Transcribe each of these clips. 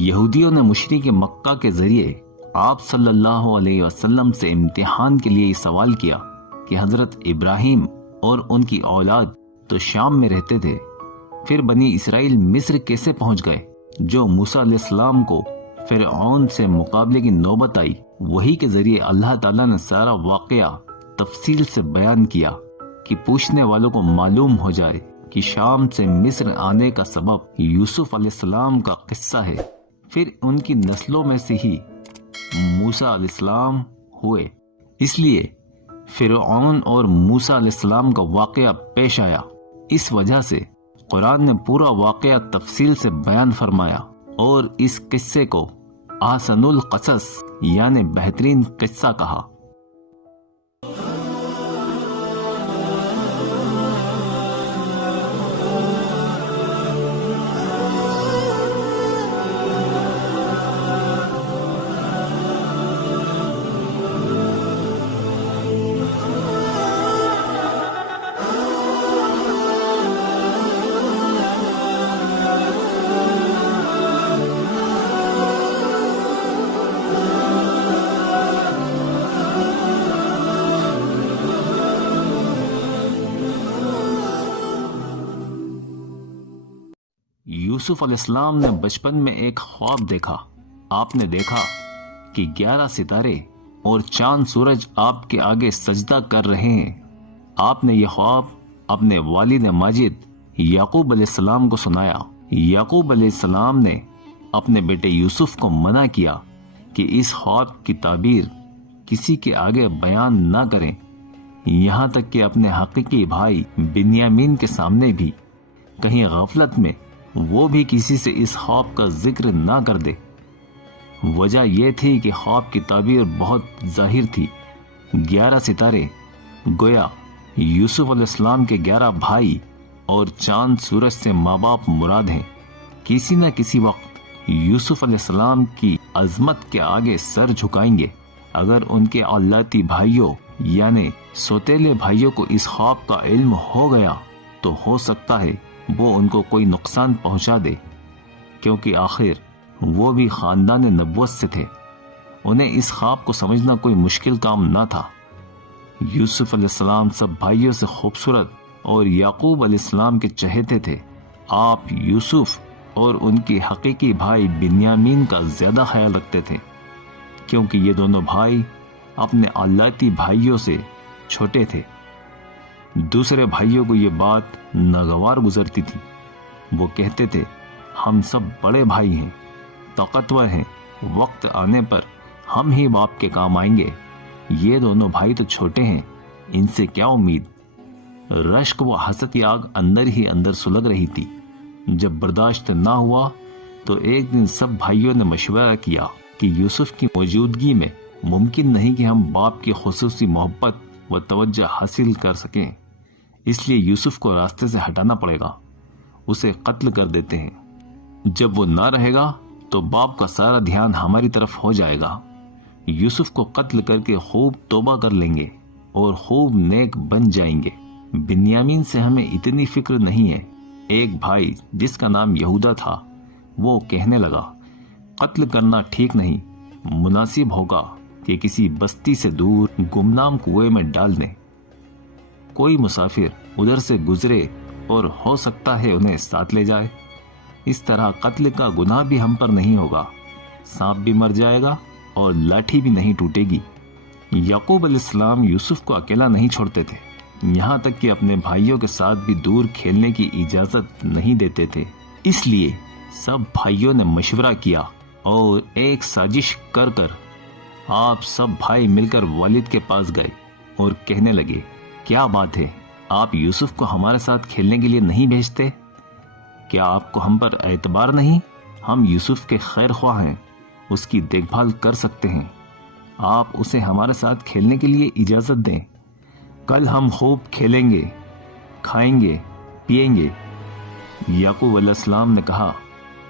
یہودیوں نے مشرک مکہ کے ذریعے آپ صلی اللہ علیہ وسلم سے امتحان کے لیے یہ سوال کیا کہ حضرت ابراہیم اور ان کی اولاد تو شام میں رہتے تھے، پھر بنی اسرائیل مصر کیسے پہنچ گئے؟ جو موسیٰ علیہ السلام کو فرعون سے مقابلے کی نوبت آئی، وہی کے ذریعے اللہ تعالیٰ نے سارا واقعہ تفصیل سے بیان کیا کہ پوچھنے والوں کو معلوم ہو جائے کہ شام سے مصر آنے کا سبب یوسف علیہ السلام کا قصہ ہے۔ پھر ان کی نسلوں میں سے ہی موسیٰ علیہ السلام ہوئے، اس لیے فرعون اور موسیٰ علیہ السلام کا واقعہ پیش آیا۔ اس وجہ سے قرآن نے پورا واقعہ تفصیل سے بیان فرمایا اور اس قصے کو احسن القصص یعنی بہترین قصہ کہا۔ یوسف علیہ السلام نے بچپن میں ایک خواب دیکھا۔ آپ نے دیکھا کہ 11 ستارے اور چاند سورج آپ کے آگے سجدہ کر رہے ہیں۔ آپ نے یہ خواب اپنے والد ماجد یعقوب علیہ السلام کو سنایا۔ یعقوب علیہ السلام نے اپنے بیٹے یوسف کو منع کیا کہ اس خواب کی تعبیر کسی کے آگے بیان نہ کریں، یہاں تک کہ اپنے حقیقی بھائی بنیامین کے سامنے بھی، کہیں غفلت میں وہ بھی کسی سے اس خواب کا ذکر نہ کر دے۔ وجہ یہ تھی کہ خواب کی تعبیر بہت ظاہر تھی۔ 11 ستارے گویا یوسف علیہ السلام کے 11 بھائی اور چاند سورج سے ماں باپ مراد ہیں۔ کسی نہ کسی وقت یوسف علیہ السلام کی عظمت کے آگے سر جھکائیں گے۔ اگر ان کے اولاتی بھائیوں یعنی سوتیلے بھائیوں کو اس خواب کا علم ہو گیا تو ہو سکتا ہے وہ ان کو کوئی نقصان پہنچا دے، کیونکہ آخر وہ بھی خاندان نبوت سے تھے۔ انہیں اس خواب کو سمجھنا کوئی مشکل کام نہ تھا۔ یوسف علیہ السلام سب بھائیوں سے خوبصورت اور یعقوب علیہ السلام کے چہیتے تھے۔ آپ یوسف اور ان کی حقیقی بھائی بنیامین کا زیادہ خیال رکھتے تھے، کیونکہ یہ دونوں بھائی اپنے اولاتی بھائیوں سے چھوٹے تھے۔ دوسرے بھائیوں کو یہ بات ناگوار گزرتی تھی۔ وہ کہتے تھے، ہم سب بڑے بھائی ہیں، طاقتور ہیں، وقت آنے پر ہم ہی باپ کے کام آئیں گے۔ یہ دونوں بھائی تو چھوٹے ہیں، ان سے کیا امید؟ رشک و حسد کی آگ اندر ہی اندر سلگ رہی تھی۔ جب برداشت نہ ہوا تو ایک دن سب بھائیوں نے مشورہ کیا کہ یوسف کی موجودگی میں ممکن نہیں کہ ہم باپ کی خصوصی محبت و توجہ حاصل کر سکیں، اس لیے یوسف کو راستے سے ہٹانا پڑے گا، اسے قتل کر دیتے ہیں۔ جب وہ نہ رہے گا تو باپ کا سارا دھیان ہماری طرف ہو جائے گا۔ یوسف کو قتل کر کے خوب توبہ کر لیں گے اور خوب نیک بن جائیں گے۔ بنیامین سے ہمیں اتنی فکر نہیں ہے۔ ایک بھائی جس کا نام یہودا تھا، وہ کہنے لگا، قتل کرنا ٹھیک نہیں، مناسب ہوگا کہ کسی بستی سے دور گمنام کنویں میں ڈال دیں۔ کوئی مسافر ادھر سے گزرے اور ہو سکتا ہے انہیں ساتھ لے جائے۔ اس طرح قتل کا گناہ بھی ہم پر نہیں ہوگا، سانپ بھی مر جائے گا اور لاٹھی بھی نہیں ٹوٹے گی۔ یعقوب علیہ السلام یوسف کو اکیلا نہیں چھوڑتے تھے، یہاں تک کہ اپنے بھائیوں کے ساتھ بھی دور کھیلنے کی اجازت نہیں دیتے تھے۔ اس لیے سب بھائیوں نے مشورہ کیا اور ایک سازش کر آپ سب بھائی مل کر والد کے پاس گئے اور کہنے لگے، کیا بات ہے، آپ یوسف کو ہمارے ساتھ کھیلنے کے لیے نہیں بھیجتے؟ کیا آپ کو ہم پر اعتبار نہیں؟ ہم یوسف کے خیر خواہ ہیں، اس کی دیکھ بھال کر سکتے ہیں، آپ اسے ہمارے ساتھ کھیلنے کے لیے اجازت دیں۔ کل ہم خوب کھیلیں گے، کھائیں گے، پیئیں گے۔ یعقوب علیہ السلام نے کہا،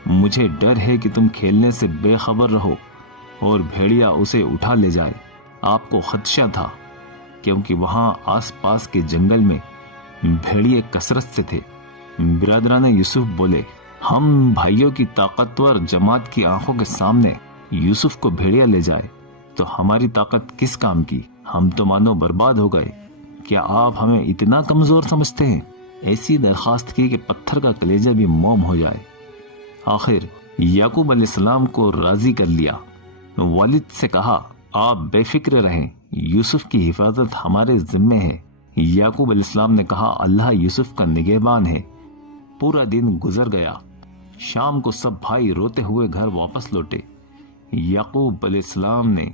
مجھے ڈر ہے کہ تم کھیلنے سے بے خبر رہو اور بھیڑیا اسے اٹھا لے جائے۔ آپ کو خدشہ تھا کیونکہ وہاں آس پاس کے جنگل میں بھیڑیے کثرت سے تھے۔ برادران یوسف بولے، ہم بھائیوں کی طاقتور جماعت کی آنکھوں کے سامنے یوسف کو بھیڑیا لے جائے تو ہماری طاقت کس کام کی؟ ہم تو مانو برباد ہو گئے۔ کیا آپ ہمیں اتنا کمزور سمجھتے ہیں؟ ایسی درخواست کی کہ پتھر کا کلیجہ بھی موم ہو جائے۔ آخر یعقوب علیہ السلام کو راضی کر لیا۔ والد سے کہا، آپ بے فکر رہیں، یوسف کی حفاظت ہمارے ذمے ہے۔ یعقوب علیہ السلام نے کہا، اللہ یوسف کا نگہبان ہے۔ پورا دن گزر گیا۔ شام کو سب بھائی روتے ہوئے گھر واپس لوٹے۔ یعقوب علیہ السلام نے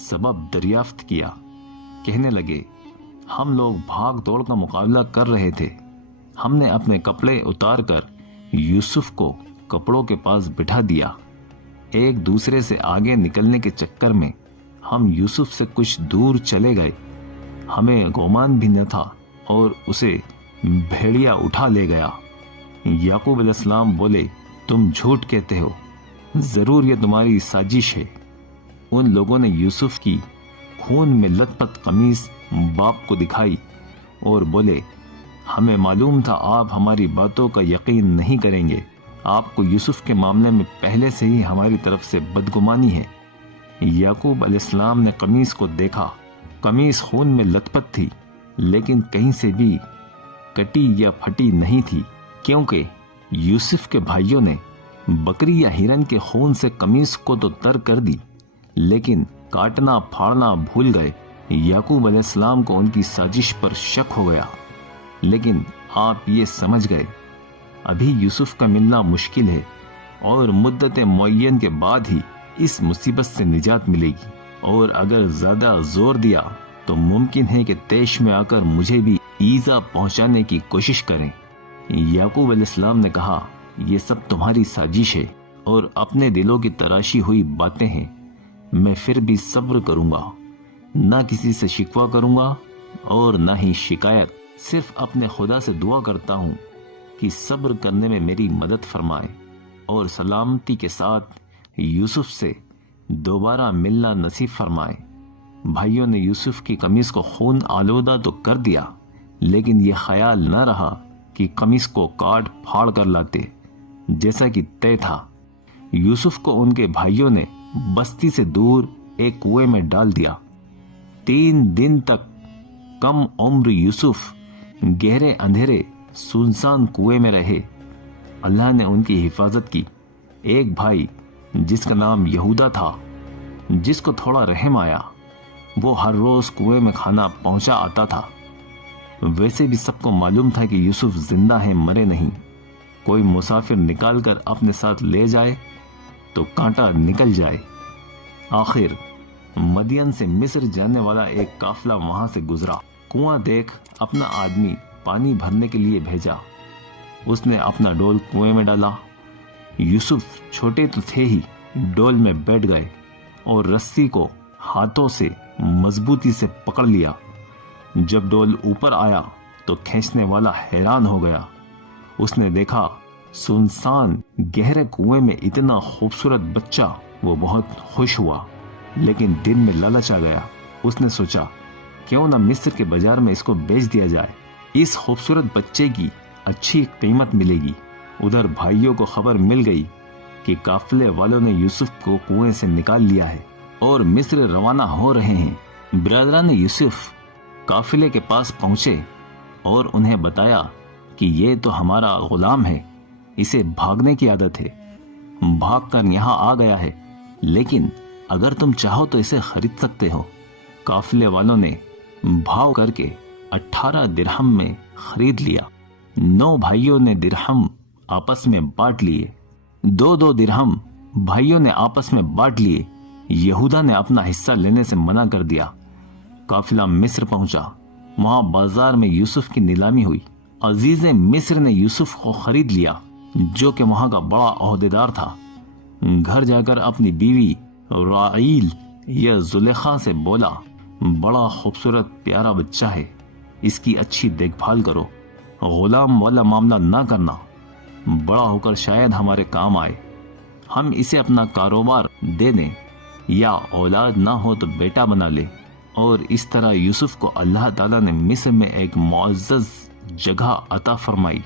سبب دریافت کیا۔ کہنے لگے، ہم لوگ بھاگ دوڑ کا مقابلہ کر رہے تھے۔ ہم نے اپنے کپڑے اتار کر یوسف کو کپڑوں کے پاس بٹھا دیا۔ ایک دوسرے سے آگے نکلنے کے چکر میں ہم یوسف سے کچھ دور چلے گئے۔ ہمیں گمان بھی نہ تھا اور اسے بھیڑیا اٹھا لے گیا۔ یعقوب علیہ السلام بولے، تم جھوٹ کہتے ہو، ضرور یہ تمہاری سازش ہے۔ ان لوگوں نے یوسف کی خون میں لت پت قمیص باپ کو دکھائی اور بولے، ہمیں معلوم تھا آپ ہماری باتوں کا یقین نہیں کریں گے۔ آپ کو یوسف کے معاملے میں پہلے سے ہی ہماری طرف سے بدگمانی ہے۔ یعقوب علیہ السلام نے قمیص کو دیکھا۔ قمیص خون میں لت پت تھی، لیکن کہیں سے بھی کٹی یا پھٹی نہیں تھی، کیونکہ یوسف کے بھائیوں نے بکری یا ہرن کے خون سے قمیص کو تو تر کر دی، لیکن کاٹنا پھاڑنا بھول گئے۔ یعقوب علیہ السلام کو ان کی سازش پر شک ہو گیا، لیکن آپ یہ سمجھ گئے ابھی یوسف کا ملنا مشکل ہے اور مدت معین کے بعد ہی اس مصیبت سے نجات ملے گی، اور اگر زیادہ زور دیا تو ممکن ہے کہ طیش میں آ کر مجھے بھی ایذا پہنچانے کی کوشش کریں۔ یعقوب علیہ السلام نے کہا، یہ سب تمہاری سازش ہے اور اپنے دلوں کی تراشی ہوئی باتیں ہیں۔ میں پھر بھی صبر کروں گا، نہ کسی سے شکوہ کروں گا اور نہ ہی شکایت، صرف اپنے خدا سے دعا کرتا ہوں کہ صبر کرنے میں میری مدد فرمائے اور سلامتی کے ساتھ یوسف سے دوبارہ ملنا نصیب فرمائے۔ بھائیوں نے یوسف کی قمیص کو خون آلودہ تو کر دیا، لیکن یہ خیال نہ رہا کہ قمیص کو کاٹ پھاڑ کر لاتے، جیسا کہ طے تھا۔ یوسف کو ان کے بھائیوں نے بستی سے دور ایک کنویں میں ڈال دیا۔ 3 دن تک کم عمر یوسف گہرے اندھیرے سنسان کنویں میں رہے۔ اللہ نے ان کی حفاظت کی۔ ایک بھائی جس کا نام یہودا تھا، جس کو تھوڑا رحم آیا، وہ ہر روز کنویں میں کھانا پہنچا آتا تھا۔ ویسے بھی سب کو معلوم تھا کہ یوسف زندہ ہیں، مرے نہیں۔ کوئی مسافر نکال کر اپنے ساتھ لے جائے تو کانٹا نکل جائے۔ آخر مدین سے مصر جانے والا ایک قافلہ وہاں سے گزرا۔ کنواں دیکھ اپنا آدمی پانی بھرنے کے لیے بھیجا۔ اس نے اپنا ڈول کنویں میں ڈالا۔ یوسف چھوٹے تو تھے ہی، ڈول میں بیٹھ گئے اور رسی کو ہاتھوں سے مضبوطی سے پکڑ لیا۔ جب ڈول اوپر آیا تو کھینچنے والا حیران ہو گیا۔ اس نے دیکھا سنسان گہرے کنویں میں اتنا خوبصورت بچہ۔ وہ بہت خوش ہوا، لیکن دل میں لالچ آ گیا۔ اس نے سوچا، کیوں نہ مصر کے بازار میں اس کو بیچ دیا جائے، اس خوبصورت بچے کی اچھی قیمت ملے گی۔ ادھر بھائیوں کو خبر مل گئی کہ قافلے والوں نے یوسف کو کنویں سے نکال لیا ہے اور مصر روانہ ہو رہے ہیں۔ برادران یوسف قافلے کے پاس پہنچے اور انہیں بتایا کہ یہ تو ہمارا غلام ہے، اسے بھاگنے کی عادت ہے، بھاگ کر یہاں آ گیا ہے، لیکن اگر تم چاہو تو اسے خرید سکتے ہو۔ قافلے والوں نے بھاؤ کر کے 18 درہم میں خرید لیا۔ 9 بھائیوں نے درہم آپس میں بانٹ لیے۔ 2 درہم بھائیوں نے آپس میں بانٹ لیے۔ یہودا نے اپنا حصہ لینے سے منع کر دیا۔ قافلہ مصر پہنچا۔ وہاں بازار میں یوسف کی نیلامی ہوئی۔ عزیز مصر نے یوسف کو خرید لیا، جو کہ وہاں کا بڑا عہدیدار تھا۔ گھر جا کر اپنی بیوی راعیل یا زلیخا سے بولا، بڑا خوبصورت پیارا بچہ ہے، اس کی اچھی دیکھ بھال کرو، غلام والا معاملہ نہ کرنا، بڑا ہو کر شاید ہمارے کام آئے، ہم اسے اپنا کاروبار دے دیں یا اولاد نہ ہو تو بیٹا بنا لے۔ اور اس طرح یوسف کو اللہ تعالیٰ نے مصر میں ایک معزز جگہ عطا فرمائی۔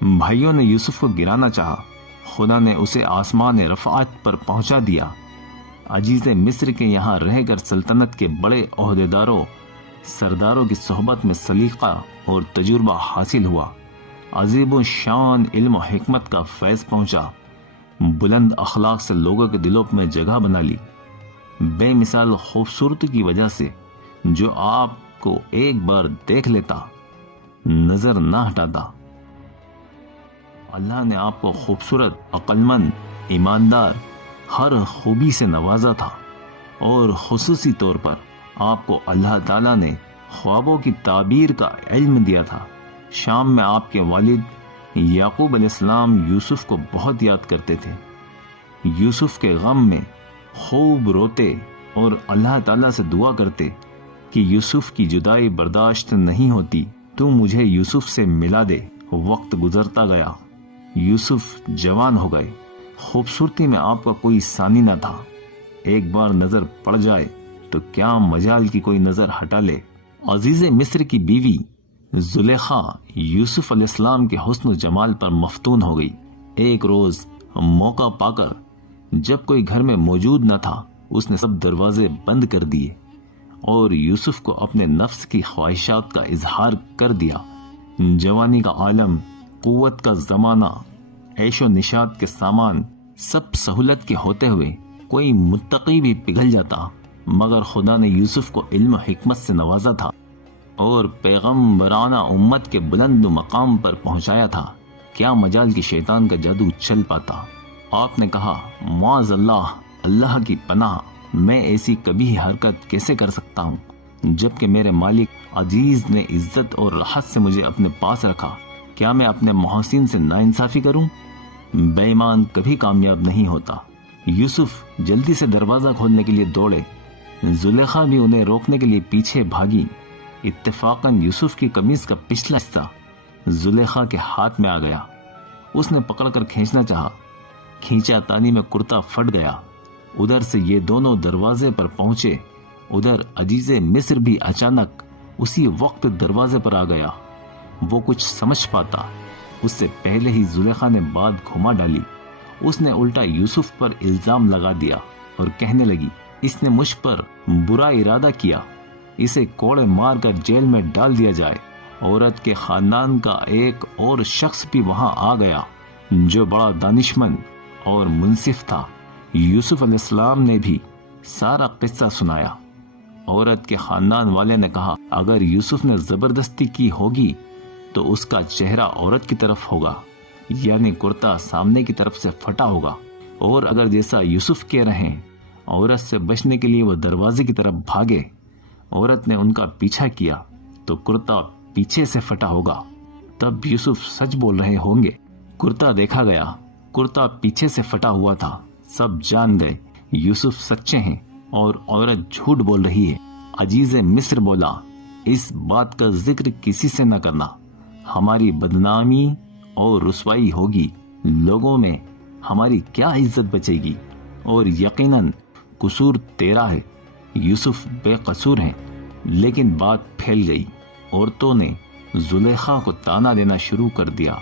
بھائیوں نے یوسف کو گرانا چاہا، خدا نے اسے آسمان رفعت پر پہنچا دیا۔ عزیز مصر کے یہاں رہ کر سلطنت کے بڑے عہدیداروں سرداروں کی صحبت میں سلیقہ اور تجربہ حاصل ہوا۔ عظیم و شان علم و حکمت کا فیض پہنچا۔ بلند اخلاق سے لوگوں کے دلوں میں جگہ بنا لی۔ بے مثال خوبصورتی کی وجہ سے جو آپ کو ایک بار دیکھ لیتا نظر نہ ہٹاتا۔ اللہ نے آپ کو خوبصورت، عقلمند، ایماندار، ہر خوبی سے نوازا تھا، اور خصوصی طور پر آپ کو اللہ تعالیٰ نے خوابوں کی تعبیر کا علم دیا تھا۔ شام میں آپ کے والد یعقوب علیہ السلام یوسف کو بہت یاد کرتے تھے۔ یوسف کے غم میں خوب روتے اور اللہ تعالیٰ سے دعا کرتے کہ یوسف کی جدائی برداشت نہیں ہوتی، تو مجھے یوسف سے ملا دے۔ وقت گزرتا گیا، یوسف جوان ہو گئے۔ خوبصورتی میں آپ کا کوئی ثانی نہ تھا۔ ایک بار نظر پڑ جائے تو کیا مجال کی کوئی نظر ہٹا لے۔ عزیز مصر کی بیوی زلیخا یوسف علیہ السلام کے حسن و جمال پر مفتون ہو گئی۔ ایک روز موقع پا کر جب کوئی گھر میں موجود نہ تھا، اس نے سب دروازے بند کر دیے اور یوسف کو اپنے نفس کی خواہشات کا اظہار کر دیا۔ جوانی کا عالم، قوت کا زمانہ، عیش و نشاط کے سامان، سب سہولت کے ہوتے ہوئے کوئی متقی بھی پگھل جاتا، مگر خدا نے یوسف کو علم و حکمت سے نوازا تھا اور پیغمبرانہ امت کے بلند مقام پر پہنچایا تھا۔ کیا مجال کی شیطان کا جادو چل پاتا۔ آپ نے کہا، معاذ اللہ، اللہ کی پناہ، میں ایسی کبھی حرکت کیسے کر سکتا ہوں جبکہ میرے مالک عزیز نے عزت اور راحت سے مجھے اپنے پاس رکھا۔ کیا میں اپنے محسن سے ناانصافی کروں؟ بے ایمان کبھی کامیاب نہیں ہوتا۔ یوسف جلدی سے دروازہ کھولنے کے لیے دوڑے۔ زلیخا بھی انہیں روکنے کے لیے پیچھے بھاگی۔ اتفاقاً یوسف کی قمیص کا پچھلا حصہ زلیخا کے ہاتھ میں آ گیا۔ اس نے پکڑ کر کھینچنا چاہا، کھینچا تانی میں کرتا پھٹ گیا۔ ادھر سے یہ دونوں دروازے پر پہنچے، ادھر عزیز مصر بھی اچانک اسی وقت دروازے پر آ گیا۔ وہ کچھ سمجھ پاتا اس سے پہلے ہی زلیخا نے بات گھما ڈالی۔ اس نے الٹا یوسف پر الزام لگا دیا اور کہنے لگی، اس نے مجھ پر برا ارادہ کیا، اسے کوڑے مار کر جیل میں ڈال دیا جائے۔ عورت کے خاندان کا ایک اور شخص بھی وہاں آ گیا جو بڑا دانشمند اور منصف تھا۔ یوسف علیہ السلام نے بھی سارا قصہ سنایا۔ عورت کے خاندان والے نے کہا، اگر یوسف نے زبردستی کی ہوگی تو اس کا چہرہ عورت کی طرف ہوگا، یعنی کرتا سامنے کی طرف سے پھٹا ہوگا، اور اگر جیسا یوسف کہہ رہے ہیں عورت سے بچنے کے لیے وہ دروازے کی طرف بھاگے، عورت نے ان کا پیچھا کیا تو کرتا پیچھے سے پھٹا ہوگا، تب یوسف سچ بول رہے ہوں گے۔ کرتا دیکھا گیا، کرتا پیچھے سے پھٹا ہوا تھا۔ سب جان گئے یوسف سچے ہیں اور عورت جھوٹ بول رہی ہے۔ عزیز مصر بولا، اس بات کا ذکر کسی سے نہ کرنا، ہماری بدنامی اور رسوائی ہوگی، لوگوں میں ہماری کیا عزت بچے گی، اور یقیناً قصور تیرا ہے، یوسف بے قصور ہیں۔ لیکن بات پھیل گئی۔ عورتوں نے زلیخا کو تانا دینا شروع کر دیا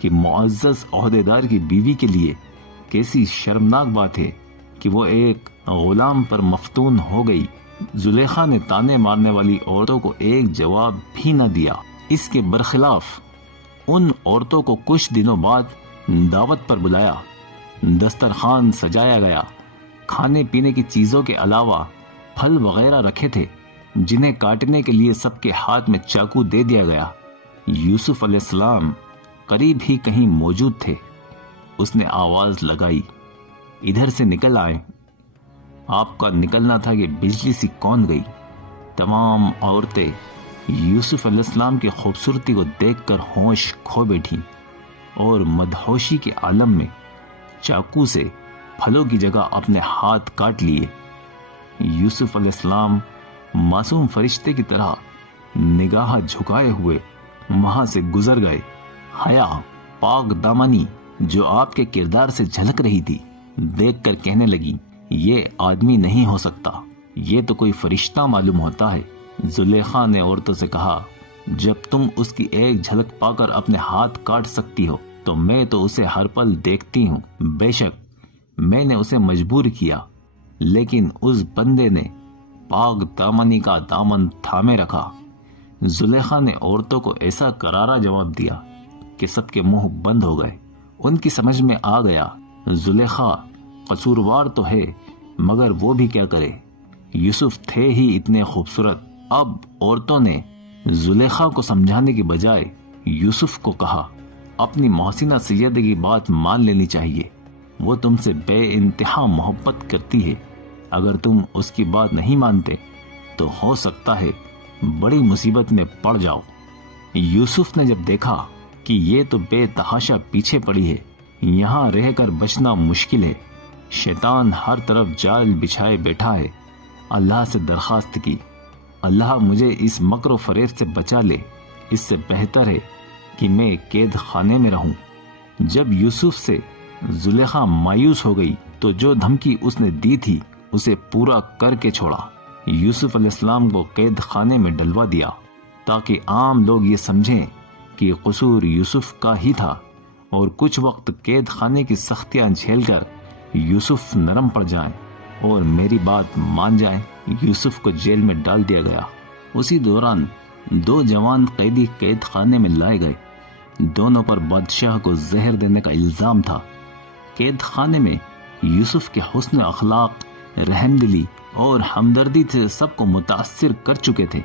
کہ معزز عہدیدار کی بیوی کے لیے کیسی شرمناک بات ہے کہ وہ ایک غلام پر مفتون ہو گئی۔ زلیخا نے تانے مارنے والی عورتوں کو ایک جواب بھی نہ دیا۔ اس کے برخلاف ان عورتوں کو کچھ دنوں بعد دعوت پر بلایا۔ دسترخوان سجایا گیا، کھانے پینے کی چیزوں کے علاوہ پھل وغیرہ رکھے تھے جنہیں کاٹنے کے لیے سب کے ہاتھ میں چاقو دے دیا گیا۔ یوسف علیہ السلام قریب ہی کہیں موجود تھے۔ اس نے آواز لگائی، ادھر سے نکل آئیں۔ آپ کا نکلنا تھا کہ بجلی سی کون گئی۔ تمام عورتیں یوسف علیہ السلام کی خوبصورتی کو دیکھ کر ہوش کھو بیٹھی اور مدہوشی کے عالم میں چاقو سے پھلوں کی جگہ اپنے ہاتھ کاٹ لیے۔ یوسف علیہ السلام معصوم فرشتے کی طرح نگاہ جھکائے ہوئے وہاں سے گزر گئے۔ حیا، پاک دامنی جو آپ کے کردار سے جھلک رہی تھی، دیکھ کر کہنے لگی، یہ آدمی نہیں ہو سکتا، یہ تو کوئی فرشتہ معلوم ہوتا ہے۔ زلیخا نے عورتوں سے کہا، جب تم اس کی ایک جھلک پا کر اپنے ہاتھ کاٹ سکتی ہو تو میں تو اسے ہر پل دیکھتی ہوں۔ بے شک میں نے اسے مجبور کیا، لیکن اس بندے نے پاک دامنی کا دامن تھامے رکھا۔ زلیخا نے عورتوں کو ایسا کرارا جواب دیا کہ سب کے منہ بند ہو گئے۔ ان کی سمجھ میں آ گیا زلیخا قصوروار تو ہے، مگر وہ بھی کیا کرے، یوسف تھے ہی اتنے خوبصورت۔ اب عورتوں نے زلیخا کو سمجھانے کی بجائے یوسف کو کہا، اپنی محسنہ سیدہ کی بات مان لینی چاہیے، وہ تم سے بے انتہا محبت کرتی ہے، اگر تم اس کی بات نہیں مانتے تو ہو سکتا ہے بڑی مصیبت میں پڑ جاؤ۔ یوسف نے جب دیکھا کہ یہ تو بے تحاشا پیچھے پڑی ہے، یہاں رہ کر بچنا مشکل ہے، شیطان ہر طرف جال بچھائے بیٹھا ہے، اللہ سے درخواست کی، اللہ مجھے اس مکر و فریب سے بچا لے، اس سے بہتر ہے کہ میں قید خانے میں رہوں۔ جب یوسف سے زلیخا مایوس ہو گئی تو جو دھمکی اس نے دی تھی اسے پورا کر کے چھوڑا۔ یوسف علیہ السلام کو قید خانے میں ڈلوا دیا تاکہ عام لوگ یہ سمجھیں کہ قصور یوسف کا ہی تھا، اور کچھ وقت قید خانے کی سختیاں جھیل کر یوسف نرم پڑ جائیں اور میری بات مان جائیں۔ یوسف کو جیل میں ڈال دیا گیا۔ اسی دوران 2 جوان قیدی قید خانے میں لائے گئے، دونوں پر بادشاہ کو زہر دینے کا الزام تھا۔ قید خانے میں یوسف کے حسن اخلاق، رحم دلی اور ہمدردی سے سب کو متاثر کر چکے تھے،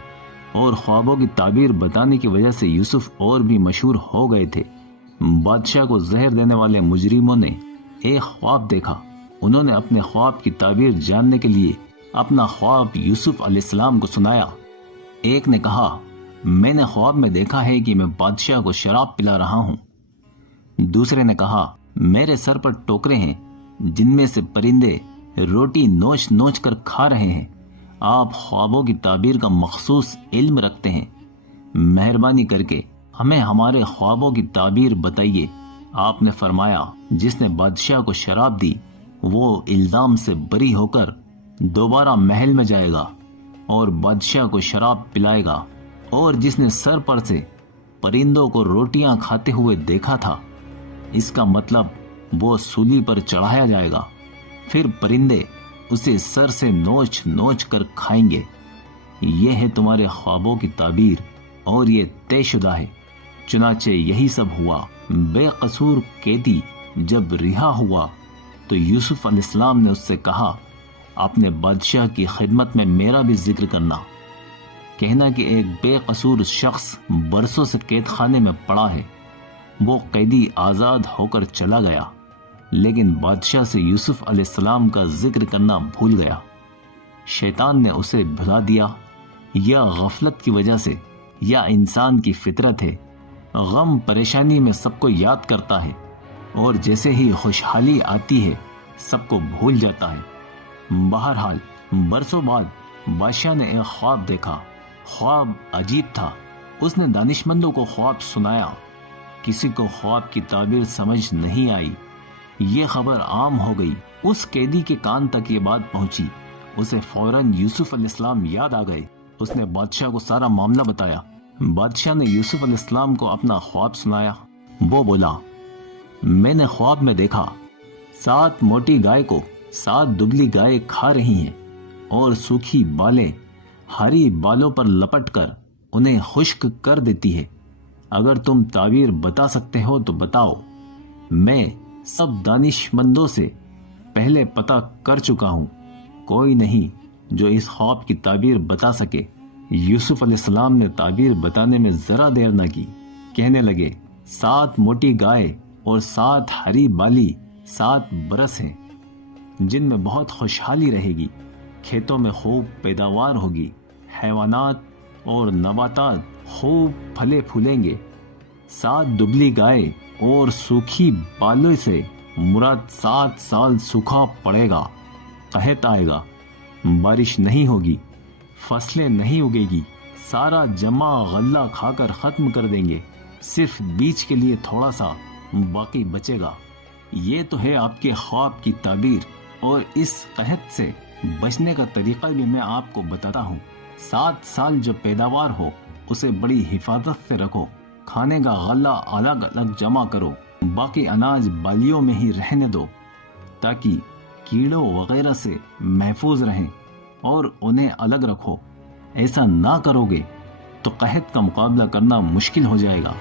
اور خوابوں کی تعبیر بتانے کی وجہ سے یوسف اور بھی مشہور ہو گئے تھے۔ بادشاہ کو زہر دینے والے مجرموں نے ایک خواب دیکھا۔ انہوں نے اپنے خواب کی تعبیر جاننے کے لیے اپنا خواب یوسف علیہ السلام کو سنایا۔ ایک نے کہا، میں نے خواب میں دیکھا ہے کہ میں بادشاہ کو شراب پلا رہا ہوں۔ دوسرے نے کہا، میرے سر پر ٹوکرے ہیں جن میں سے پرندے روٹی نوچ نوچ کر کھا رہے ہیں۔ آپ خوابوں کی تعبیر کا مخصوص علم رکھتے ہیں، مہربانی کر کے ہمیں ہمارے خوابوں کی تعبیر بتائیے۔ آپ نے فرمایا، جس نے بادشاہ کو شراب دی وہ الزام سے بری ہو کر دوبارہ محل میں جائے گا اور بادشاہ کو شراب پلائے گا، اور جس نے سر پر سے پرندوں کو روٹیاں کھاتے ہوئے دیکھا تھا، اس کا مطلب وہ سولی پر چڑھایا جائے گا، پھر پرندے اسے سر سے نوچ نوچ کر کھائیں گے۔ یہ ہے تمہارے خوابوں کی تعبیر اور یہ طے شدہ ہے۔ چنانچہ یہی سب ہوا۔ بے قصور قیدی جب رہا ہوا تو یوسف علیہ السلام نے اس سے کہا، اپنے بادشاہ کی خدمت میں میرا بھی ذکر کرنا، کہنا کہ ایک بے قصور شخص برسوں سے قید خانے میں پڑا ہے۔ وہ قیدی آزاد ہو کر چلا گیا، لیکن بادشاہ سے یوسف علیہ السلام کا ذکر کرنا بھول گیا۔ شیطان نے اسے بھلا دیا، یا غفلت کی وجہ سے، یا انسان کی فطرت ہے، غم پریشانی میں سب کو یاد کرتا ہے، اور جیسے ہی خوشحالی آتی ہے سب کو بھول جاتا ہے۔ بہرحال برسوں بعد بادشاہ نے ایک خواب دیکھا۔ خواب عجیب تھا۔ اس نے دانشمندوں کو خواب سنایا، کسی کو خواب کی تعبیر سمجھ نہیں آئی۔ یہ خبر عام ہو گئی۔ اس قیدی کے کان تک یہ بات پہنچی، اسے فوراً یوسف علیہ السلام یاد آ گئے۔ اس نے بادشاہ کو سارا معاملہ بتایا۔ بادشاہ نے یوسف علیہ السلام کو اپنا خواب سنایا۔ وہ بولا، میں نے خواب میں دیکھا 7 موٹی گائے کو 7 دبلی گائے کھا رہی ہیں، اور سوکھی بالیں ہری بالوں پر لپٹ کر انہیں خشک کر دیتی ہے۔ اگر تم تعبیر بتا سکتے ہو تو بتاؤ۔ میں سب دانشمندوں سے پہلے پتہ کر چکا ہوں، کوئی نہیں جو اس خواب کی تعبیر بتا سکے۔ یوسف علیہ السلام نے تعبیر بتانے میں ذرا دیر نہ کی، کہنے لگے، 7 موٹی گائے اور 7 ہری بالی 7 برس ہیں، جن میں بہت خوشحالی رہے گی، کھیتوں میں خوب پیداوار ہوگی، حیوانات اور نباتات خوب پھلے پھولیں گے۔ 7 دبلی گائے اور سوکھی بالوں سے مراد 7 سال سوکھا پڑے گا، قحط آئے گا، بارش نہیں ہوگی، فصلیں نہیں اگے گی، سارا جمع غلہ کھا کر ختم کر دیں گے، صرف بیچ کے لیے تھوڑا سا باقی بچے گا۔ یہ تو ہے آپ کے خواب کی تعبیر، اور اس قحط سے بچنے کا طریقہ بھی میں آپ کو بتاتا ہوں۔ 7 سال جو پیداوار ہو اسے بڑی حفاظت سے رکھو، کھانے کا غلہ الگ الگ جمع کرو، باقی اناج بالیوں میں ہی رہنے دو تاکہ کیڑوں وغیرہ سے محفوظ رہیں اور انہیں الگ رکھو۔ ایسا نہ کرو گے تو قحط کا مقابلہ کرنا مشکل ہو جائے گا۔